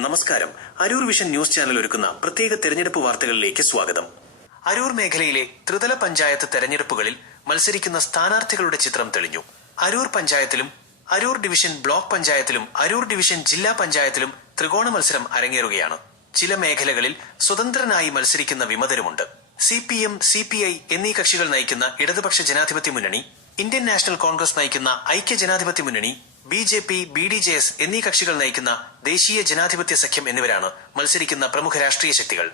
നമസ്കാരം. Aroor vision news channel ഒരുക്കുന്ന പ്രത്യേക തെരഞ്ഞെടുപ്പ് വാർത്തകളിലേക്ക് സ്വാഗതം. അരൂർ മേഖലയിലെ ത്രിതല പഞ്ചായത്ത് തെരഞ്ഞെടുപ്പുകളിൽ മത്സരിക്കുന്ന സ്ഥാനാർത്ഥികളുടെ ചിത്രം തെളിഞ്ഞു. അരൂർ പഞ്ചായത്തിലും അരൂർ ഡിവിഷൻ ബ്ലോക്ക് പഞ്ചായത്തിലും അരൂർ ഡിവിഷൻ ജില്ലാ പഞ്ചായത്തിലും ത്രികോണ മത്സരം അരങ്ങേറുകയാണ്. ചില മേഖലകളിൽ സ്വതന്ത്രനായി മത്സരിക്കുന്ന വിമതരുമുണ്ട്. C P M C P I എന്നീ കക്ഷികൾ നയിക്കുന്ന ഇടതുപക്ഷ ജനാധിപത്യ മുന്നണി ഇന്ത്യൻ നാഷണൽ കോൺഗ്രസ് നയിക്കുന്ന ഐക്യ ജനാധിപത്യ മുന്നണി B J P B D J S എന്നീ കക്ഷികൾ നയിക്കുന്ന ദേശീയ ജനാധിപത്യ സഖ്യം എന്നിവരാണ് മത്സരിക്കുന്ന പ്രമുഖ രാഷ്ട്രീയ ശക്തികൾ.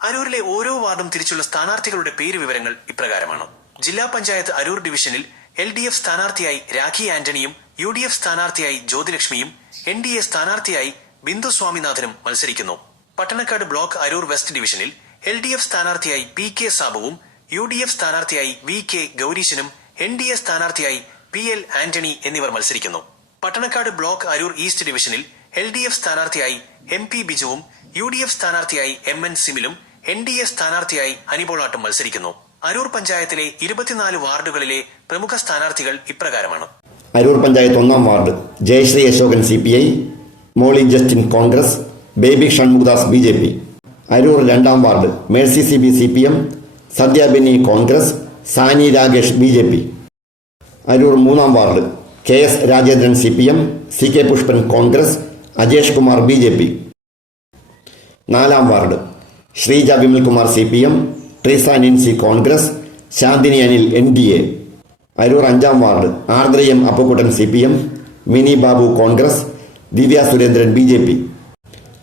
അരൂരിലെ ഓരോ വാർഡും തിരിച്ചുള്ള സ്ഥാനാർത്ഥികളുടെ പേര് വിവരങ്ങൾ ഇപ്രകാരമാണ്. ജില്ലാ പഞ്ചായത്ത് അരൂർ ഡിവിഷനിൽ എൽ ഡി എഫ് സ്ഥാനാർത്ഥിയായി രാഖി ആന്റണിയും യു ഡി എഫ് സ്ഥാനാർത്ഥിയായി ജ്യോതിലക്ഷ്മിയും എൻ ഡി എ സ്ഥാനാർത്ഥിയായി ബിന്ദു സ്വാമിനാഥനും മത്സരിക്കുന്നു. പട്ടണക്കാട് ബ്ലോക്ക് അരൂർ വെസ്റ്റ് ഡിവിഷനിൽ എൽ ഡി എഫ് സ്ഥാനാർത്ഥിയായി പി കെ സാബുവും യു ഡി എഫ് സ്ഥാനാർത്ഥിയായി വി കെ ഗൌരീശനും എൻ ഡി എ സ്ഥാനാർത്ഥിയായി പി എൽ ആന്റണി എന്നിവർ മത്സരിക്കുന്നു. പട്ടണക്കാട് ബ്ലോക്ക് അരൂർ ഈസ്റ്റ് ഡിവിഷനിൽ എൽ ഡി എഫ് സ്ഥാനാർത്ഥിയായി എം പി ബിജുവും യു ഡി എഫ് സ്ഥാനാർത്ഥിയായി എം എൻ സിമിലും എൻ ഡി എ സ്ഥാനാർത്ഥിയായി അനിബോളാട്ടും മത്സരിക്കുന്നു. അരൂർ പഞ്ചായത്തിലെ ഇരുപത്തിനാല് വാർഡുകളിലെ പ്രമുഖ സ്ഥാനാർത്ഥികൾ ഇപ്രകാരമാണ്. അരൂർ പഞ്ചായത്ത് ഒന്നാം ward Jayasree Ashokan C P I Molly Justin Congress Baby Shanmughadas B J P. Aroor രണ്ടാം ward Mercy C B C P M Sadyabini Congress Sani Ragesh B J P. Aroor മൂന്നാം ward. K S Rajendran C P M. C K Pushpan Congress. Ajesh Kumar B J P. നാലാം ward. Sreeja Vimalkumar C P M. Treesa Nincy Congress. Shanthini Anil N D A. Aroor അഞ്ചാം ward. ആർദ്രയം Appukuttan C P M. Mini Babu Congress. Divya Surendran B J P.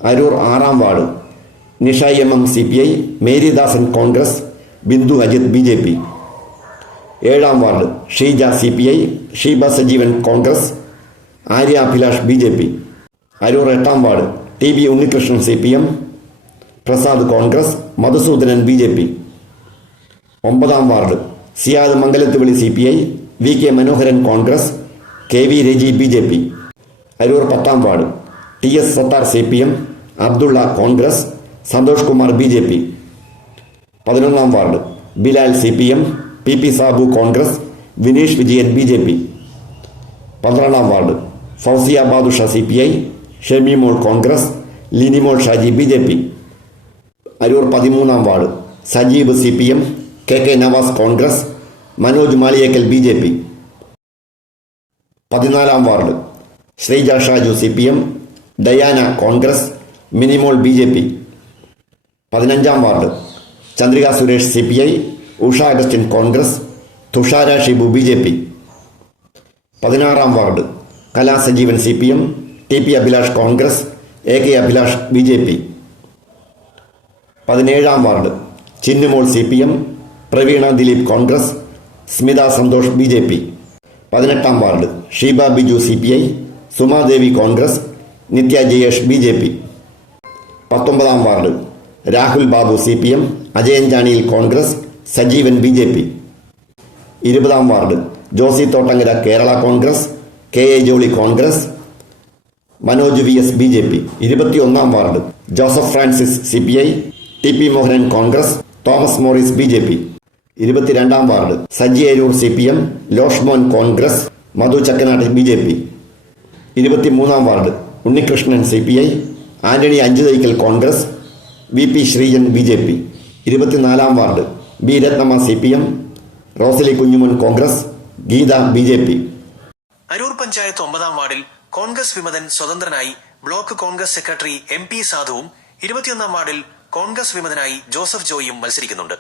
Aroor ആറാം ward. Nisha M M C P I. Meridasan Congress. Bindu Ajith B J P. ഏഴാം ward Sheeja C P I Sheeba Sajeevan Congress Arya Abhilash B J P. Aroor എട്ടാം ward T B Unnikrishnan C P M Prasad Congress Madhusoodanan B J P. ഒമ്പതാം ward Siyad Mangalathuvili C P I V K Manoharan Congress K V Reji B J P. Aroor പത്താം ward T S Sathar C P M Abdulla Congress Santhosh Kumar B J P. പതിനൊന്നാം ward Bilal C P M P P Sabu Congress Vineesh Vijayan B J P. പന്ത്രണ്ടാം ward Fousiya Badusha C P I Shemimol Congress Linimol Shaji B J P. Aroor പതിമൂന്നാം ward Sajeeb C P M K K Navas Congress Manoj Maliyekkal B J P. പതിനാലാം ward Sreeja Shaju C P M Diana Congress Minimol B J P. പതിനഞ്ചാം ward Chandrika Suresh C P I Usha Augustine Congress Thushara Shibu B J P. പതിനാറാം ward Kalasajeevan C P M T P Abhilash Congress A K Abhilash B J P. പതിനേഴാം ward Chinnumol C P M Praveena Dileep Congress Smitha Santhosh B J P. പതിനെട്ടാം ward Sheeba Biju C P I Sumadevi Congress Nithya Jayesh B J P. പത്തൊമ്പതാം ward Rahul Babu C P M Ajayan ജാണിയിൽ Congress Sajeevan B J P. ഇരുപതാം ward Josy Thottangara Kerala Congress K A Jolly Congress Manoj V S B J P. ഇരുപത്തിയൊന്നാം ward Joseph Francis C P I T P Mohanan Congress Thomas Morris B J P. ഇരുപത്തിരണ്ടാം ward Saji Aroor C P M Loshmon Congress Madhu Chakkanatt B J P. ഇരുപത്തിമൂന്നാം ward Unnikrishnan C P I Antony Anchuthaikkal Congress V P Sreejan B J P. ഇരുപത്തിനാലാം ward B Rathnamma C P M Rosaly Kunjumon Congress Geetha B J P. Aroor panchayat ഒമ്പതാം വാർഡിൽ കോൺഗ്രസ് വിമതൻ സ്വതന്ത്രനായി block Congress secretary M P സാധുവും ഇരുപത്തിയൊന്നാം വാർഡിൽ Congress വിമതനായി Joseph ജോയിയും മത്സരിക്കുന്നുണ്ട്.